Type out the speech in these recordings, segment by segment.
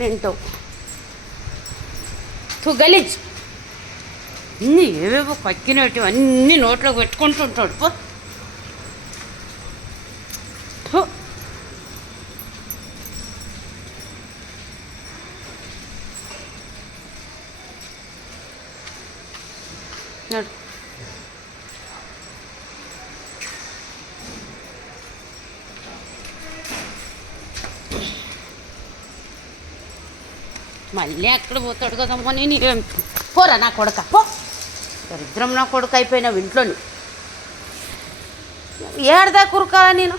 వింటావు గలీజ్ అన్నీ ఏవేవో కక్కినట్టు అన్నీ నోట్లో పెట్టుకుంటుంటాడు పో. మళ్ళీ ఎక్కడ పోతాడు కదమ్మా నేను పోరా నా కొడుక పో. దరిద్రం నా కొడుకు అయిపోయినావు ఇంట్లోని. ఏడదా కురకాలా నేను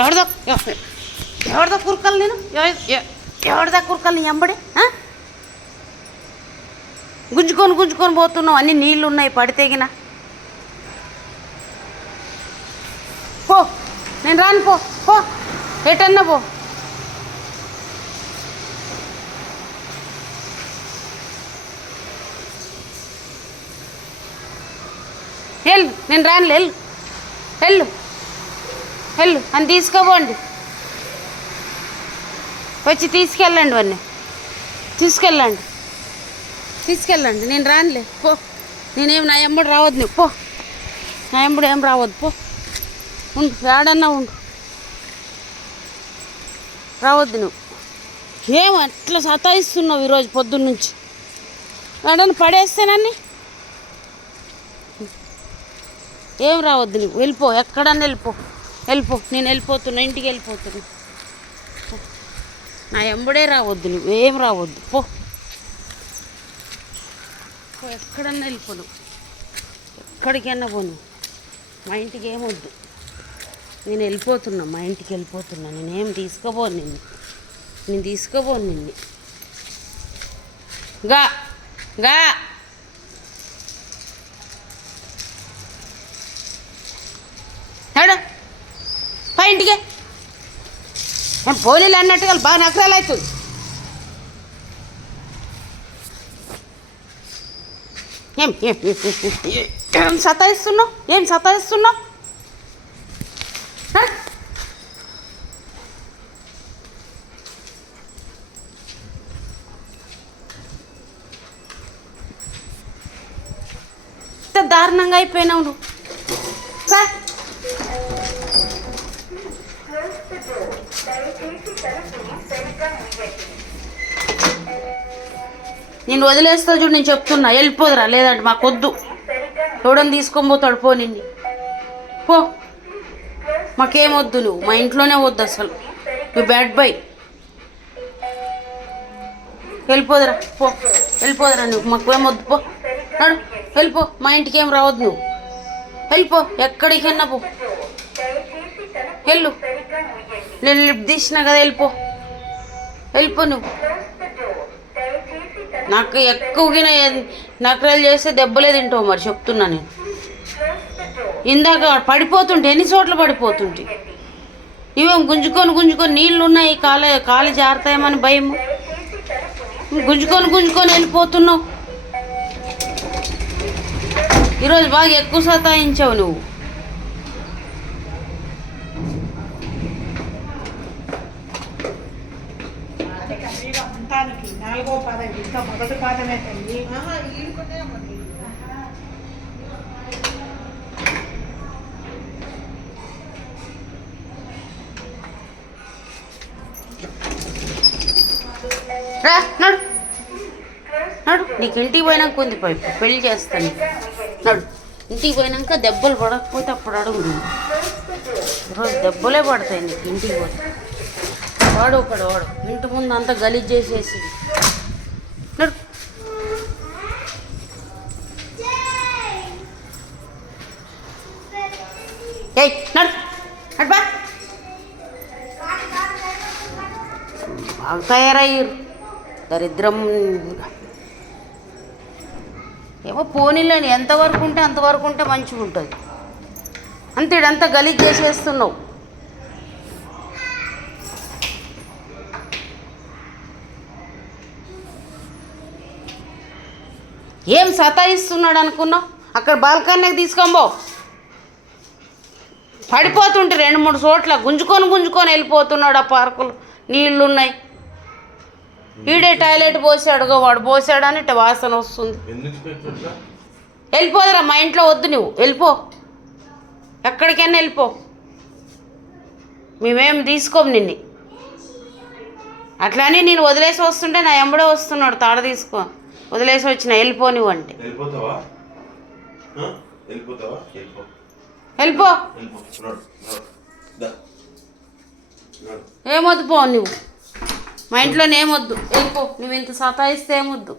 ఎవరిదా కురకాలి నేను ఎవరిదా కురకాలి నీ ఎంబడి గుంజుకొని పోతున్నావు. అన్ని నీళ్ళు ఉన్నాయి పడితేగిన పో. నేను రాను పో పో ఎటన్నా పో. వెళ్ళు నేను రాను వెళ్ళు వెళ్ళు వెళ్ళు అని తీసుకోపోండి. వచ్చి తీసుకెళ్ళండి వాడిని తీసుకెళ్ళండి నేను రానులే పో. నేనేం నా ఎమ్మడు రావద్దు నువ్వు పో. నా ఎమ్మడు ఏం రావద్దు పో. ఉండు ఏడన్నా ఉండు రావద్దు నువ్వు. ఏం అట్లా సతాయిస్తున్నావు ఈరోజు పొద్దున్నుంచి. ఏడన్నా పడేస్తేనని ఏం రావద్దు నువ్వు. వెళ్ళిపో ఎక్కడన్నా వెళ్ళిపో. నేను వెళ్ళిపోతున్నా ఇంటికి వెళ్ళిపోతున్నా. నా ఎంబడే రావద్దు నువ్వు. ఏం రావద్దు పో. ఎక్కడన్నా వెళ్ళిపో నువ్వు. ఎక్కడికైనా పో నువ్వు. మా ఇంటికి ఏమొద్దు. నేను వెళ్ళిపోతున్నా మా ఇంటికి వెళ్ళిపోతున్నా. నేనేం తీసుకోపోను నిన్ను గా పై ఇంటికే నేను పోలీలు అన్నట్టుగా బాగా నకరాలు అవుతుంది. ఏం సతాయిస్తున్నావు దారుణంగా అయిపోయినావు నువ్వు. సార్ నేను వదిలేస్తా చూడు. నేను చెప్తున్నా వెళ్ళిపోదురా. లేదంటే మాకొద్దు. ఎవడని తీసుకొని పోతాడు పో. నిన్ను పో. మాకేమొద్దు. నువ్వు మా ఇంట్లోనే వద్దు అసలు. నువ్వు బ్యాడ్ బాయ్. వెళ్ళిపోదురా పో. నువ్వు మాకేమొద్దు పో. నడు వెళ్ళిపో. మా ఇంటికి ఏం రావద్దు నువ్వు. వెళ్ళిపో ఎక్కడికన్నా పో. వెళ్ళు. నేను లిప్ తీసినా కదా వెళ్ళిపో నువ్వు. నాకు ఎక్కువగా నకరాలు చేస్తే దెబ్బలే తింటావు మరి చెప్తున్నా నేను. ఇందాక పడిపోతుంటే ఎన్ని చోట్ల పడిపోతుంటే ఇవేం గుంజుకొని నీళ్ళు ఉన్నాయి కాలు జారుతాయేమని భయం. గుంజుకొని వెళ్ళిపోతున్నావు. ఈరోజు బాగా ఎక్కువ సతాయించావు నువ్వు. రా నడు నీకు ఇంటికి పోయినాక ఉంది పెళ్ళి చేస్తాను. నడు ఇంటికి పోయినాక దెబ్బలు పడకపోతే అప్పుడు అడుగు. ఈరోజు దెబ్బలే పడతాయి నీకు ఇంటికి పోతే. వాడు ఇంటి ముందు అంతా గలీజ్ చేసేసి నడు. బా బాగా తయారయ్యారు దరిద్రం. ఏమో పోనీలేని ఎంతవరకు ఉంటే మంచిగా ఉంటుంది. అంతే ఇడంతా గలీజ్ చేసేస్తున్నావు. ఏం సతాయిస్తున్నాడు అనుకున్నావు. అక్కడ బాల్కనీకి తీసుకొని పో. పడిపోతుంటే 2-3 చోట్ల గుంజుకొని వెళ్ళిపోతున్నాడు. ఆ పార్కులు నీళ్లున్నాయి. ఈడే టాయిలెట్ పోసాడుగో, వాడు పోసాడని ఇట్ట వాసన వస్తుంది. వెళ్ళిపోదురా, మా ఇంట్లో వద్దు, నువ్వు వెళ్ళిపో, ఎక్కడికైనా వెళ్ళిపో, మేమేం తీసుకోము నిన్ను. అట్లానే నేను వదిలేసి వస్తుంటే నా ఎంబడే వస్తున్నాడు, తాడ తీసుకో, వదిలేసి వచ్చిన వెళ్ళిపో నువ్వు అంటే. వెళ్ళిపో, ఏమొద్దు పో నువ్వు, మా ఇంట్లోనే ఏమొద్దు, వెళ్ళిపో, నువ్వు ఇంత సతాయిస్తే ఏమొద్దు.